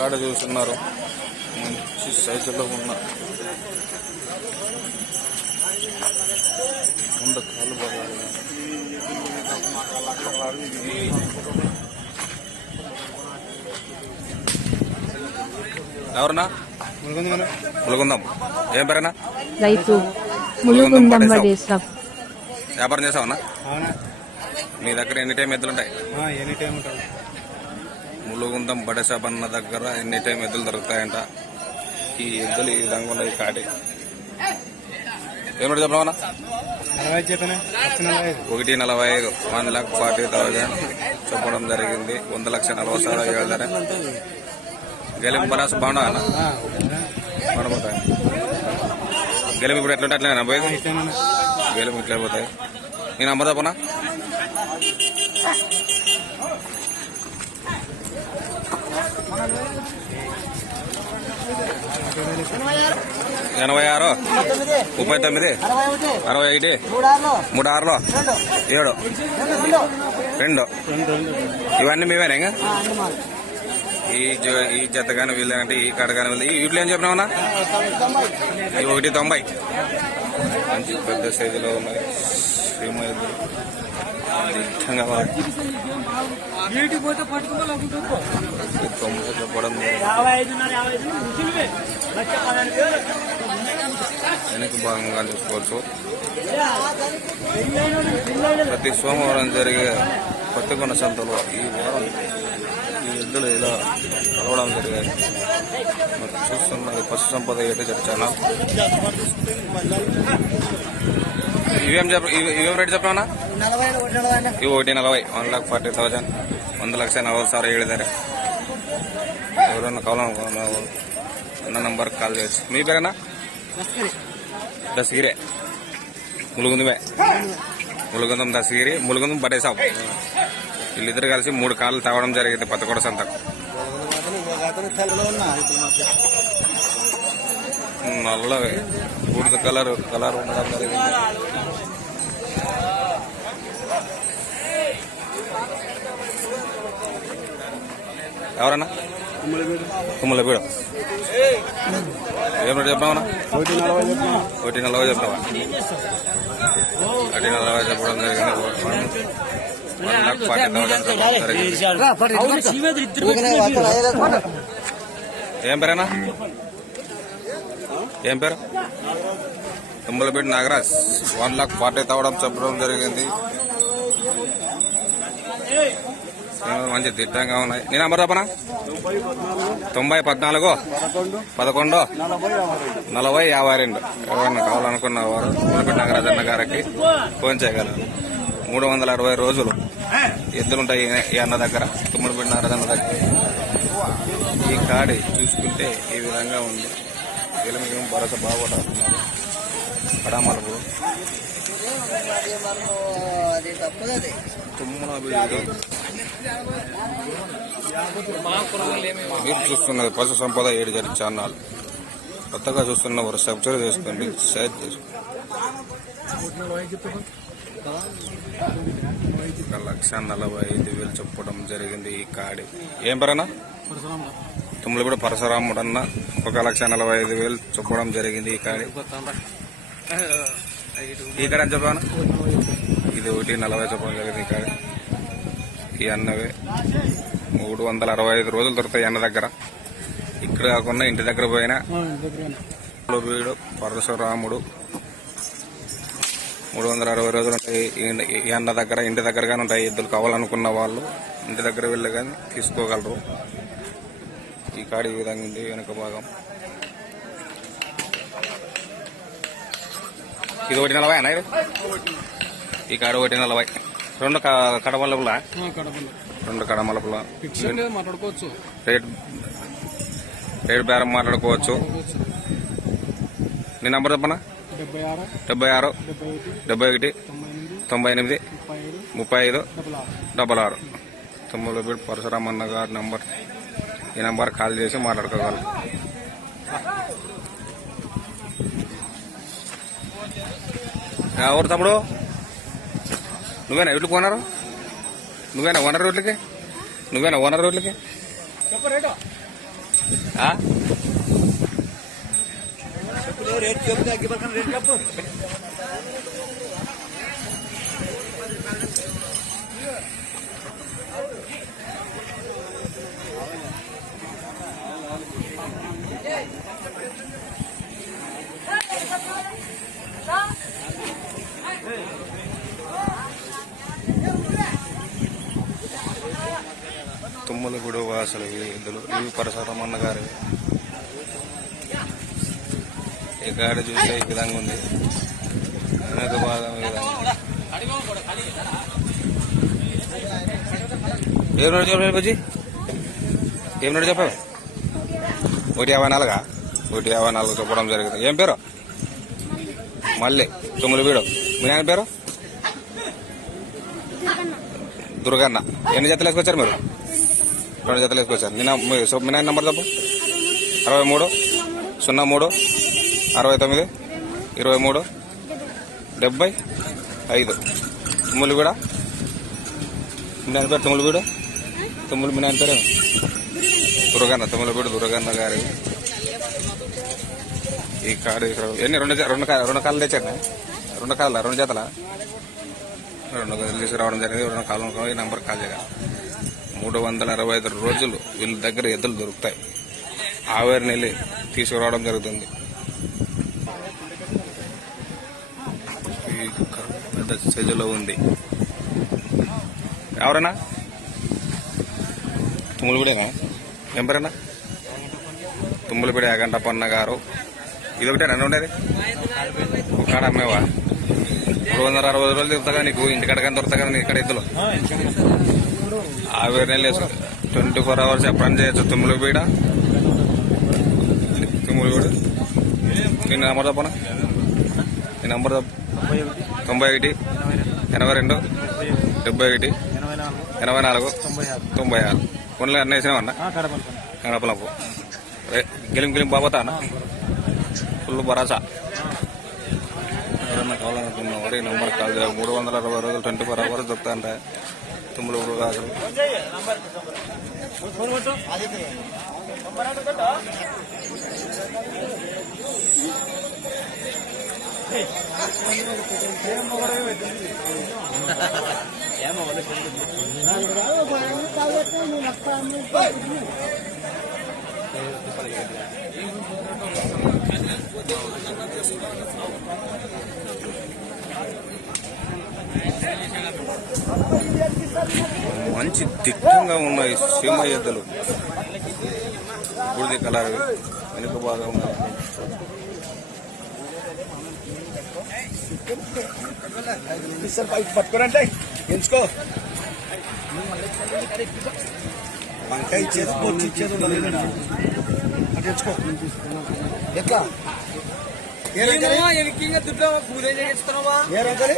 కాడ చూస్తున్నారు మంచి సైజులో ఉన్న కాలు ఎవరన్నా ములుగుందాం ఏం పేరేనా రైతు ములుగుందం వ్యాపారం చేసావన్నా మీ దగ్గర ఎన్ని టైం ఎద్దులుంటాయి ములుగుందం బడసాబన్న దగ్గర ఎన్ని టైం ఎద్దులు దొరుకుతాయంట ఈ ఎద్దులు ఈ విధంగా ఉన్నాయి కాటి ఏమిటి చెప్పినావన్నా 1,45 1,40,000 చెప్పడం జరిగింది 1,40,40,000 గెలుపు బరాసు బాగుండా పడబోతాయి గెలుపు ఇప్పుడు ఎట్లుంటే అట్లా పోయేది గెలుపు ఇట్లా పోతాయి నేను అమ్మ తప్పనా 86 39 61 36 7 2 ఇవన్నీ మేమేనా ఇంకా ఈ జత కానీ వీళ్ళంటే ఈ కాడ కానీ వీళ్ళు వీటిలో ఏం చెప్పినామన్నా 1,90 మంచి పెద్ద సైజులో ఉన్నాయి చెప్పడం వెనక భాగంగా చూసుకోవచ్చు ప్రతి సోమవారం జరిగే కొత్తకొండ సంతలో ఈ వారం ఈ ఎద్దులు ఇలా కలవడం జరిగాయి మరి చూస్తున్నది పశు సంపద యూట్యూబ్ ఛానల్ ఇవేం రేటు చెప్పినా ఇవి 1,40 1,40,000 1,40,40,000 ఎవరన్నా కావాలనుకున్నా అన్న నంబర్కి కాల్ చేయొచ్చు మీ పేరేనా దశగిరే ములుగుందం దశగిరి ములుగుందం బడేసాబ్ వీళ్ళిద్దరు కలిసి 3 కాళ్ళు తాగడం జరిగింది పత్తకొండ సంతకు నల్లవే బూడిద కలర్ ఉండడం జరిగింది ఎవరన్నా తుమ్మలపీడ ఏం రేటు చెప్పినావన్నా 1,40 చెప్పినావా 1,40 చెప్పడం జరిగింది 1,40,000 ఏం పేరేనా ఏం పేరు తుమ్మలపీడ నాగరాజ్ 1,40,000 చెప్పడం జరిగింది మంచి దిట్టంగా ఉన్నాయి నేను నంబర్ చెప్పనా 90 14 11 40 52 ఎవరన్నా కావాలనుకున్న వారు తుమ్మలపీడ నాగరాజన్న గారికి ఫోన్ చేయగలరు 360 రోజులు ఎద్దులుంటాయి ఈ అన్న దగ్గర తుమ్మలపీడ నాగరాజన్న దగ్గర ఈ కాడి చూసుకుంటే ఈ విధంగా ఉంది మేము భరోసా బాగుపడుతున్నారు కడామలుపు మీరు చూస్తున్నది పశు సంపద యూట్యూబ్ ఛానల్ కొత్తగా చూస్తున్న వారు సబ్స్క్రైబ్ చేసుకోండి షేర్ చేసుకోండి 1,45,000 చెప్పడం జరిగింది ఈ కాడి ఏం పేరన్నా తుమ్మలపీడ పరశురాముడు అన్న 1,45,000 చెప్పడం జరిగింది ఈ కాడి ఈ కాడ అని చెప్పాను ఇది 1,40 చెప్పడం జరిగింది ఈ కాడి ఈ అన్నవే 365 రోజులు దొరుకుతాయి అన్న దగ్గర ఇక్కడ కాకుండా ఇంటి దగ్గర పోయినా తుమ్మలపీడ పరశురాముడు 360 రోజులు ఉంటాయి ఈ అన్న దగ్గర ఇంటి దగ్గరగానే ఉంటాయి ఎద్దులు కావాలనుకున్న వాళ్ళు ఇంటి దగ్గర వెళ్ళి కానీ తీసుకోగలరు ఈ కాడి ఈ విధంగా ఉంది వెనుక భాగం ఇది 1,40 అన్న ఈ కాడి 1,40 2 కడమలుపులా 2 కడమలుపుల మాట్లాడుకోవచ్చు రేట్ బేరం మాట్లాడుకోవచ్చు నీ నంబర్ చెప్పనా 76 71 98 35 66 తుమ్మలపీడ పరశురామన్న గారి నంబర్ ఈ నంబర్ కాల్ చేసి మాట్లాడుకోగలరు ఎవరు తమ్ముడు నువ్వేనా వీటికి ఓనరు నువ్వేనా ఓనర్ రోడ్లకి ఆ? రేట్ చెప్తే అగ్గి పక్కన రేట్ చెప్పు. తుమ్మలగూడు వాసులు ఎద్దులు ఇవి పరశురామన్న గారి. ఈ గాడి చూస్తే ఈ విధంగా ఉంది. వెనక భాగం ఈ విధంగా. ఏం నడు చెప్పాలి బుజ్జి? ఏం నడు చెప్పావు? 154 154 చెప్పడం జరిగింది. ఏం పేరు? మళ్ళీ తుమ్మలగూడు. మీ నాయన పేరు? దుర్గన్న. ఎన్ని జతలు వేసుకొచ్చారు మీరు? 2 జతలు వేసుకొచ్చారు. మీ నాయన నంబర్ చెప్పు. 63 03 69 23 75. తుమ్మలగూడ. మీ నాయన పేరు తుమ్మలగూడ? మీ నాయన పేరు దుర్గన్న. తుమ్మలగూడు దుర్గన్న గారి. ఈ కారు ఎన్ని? రెండు కాళ్ళు తెచ్చారు. 2 కాళ్ళ 2 జతల 2 గదులు తీసుకురావడం జరిగింది. 2 కాలం ఈ నంబర్ కాల్ చేయాలి. 365 రోజులు వీళ్ళ దగ్గర ఎద్దులు దొరుకుతాయి. ఆవేరు నెల్లి తీసుకురావడం జరుగుతుంది. ఈ పెద్ద సైజులో ఉంది. ఎవరైనా తుమ్మలగూడేనా? ఏం పేరేనా? తుమ్మలగూడ యాగంటప్పన్న గారు. ఇది ఒకటే నన్ను ఉండేది ఒక కాడ అమ్మేవా? 360 రోజులు తిరుగుతా నీకు ఇంటికాడకని దొరుకుతా కదా ఇక్కడ ఎద్దులు. ఆవేరు నెల్లి 24 hours ఎప్పుడని చేయొచ్చు. తుమ్మలగూడ నీ నెంబర్ చెప్పనా? నీ నెంబర్ చెప్పు. 91 82 71 84 96. ఫోన్లో అన్నీ వేసినావన్నా? కడపలపు గెలిం బాబోతా అన్న ఫుల్ భరోసా. ఎవరన్నా కావాలనుకున్న వారి నంబర్ కాల్ చేయాలి. 360 రోజులు 24 hours దొరుకుతాయంట తుమ్మలగూడు రాజు. మంచి దిట్టంగా ఉన్నాయి సీమ ఎద్దులు. బూడిద కలర్ వెనుక బాగా ఉన్నాయి. పట్టుకోరంటే ఎంచుకో. వంకాయ ఇచ్చేది పొచ్చి ఇచ్చేది ఉండదు. అటు ఎంచుకో. ఎట్లా ఏ రంగలి?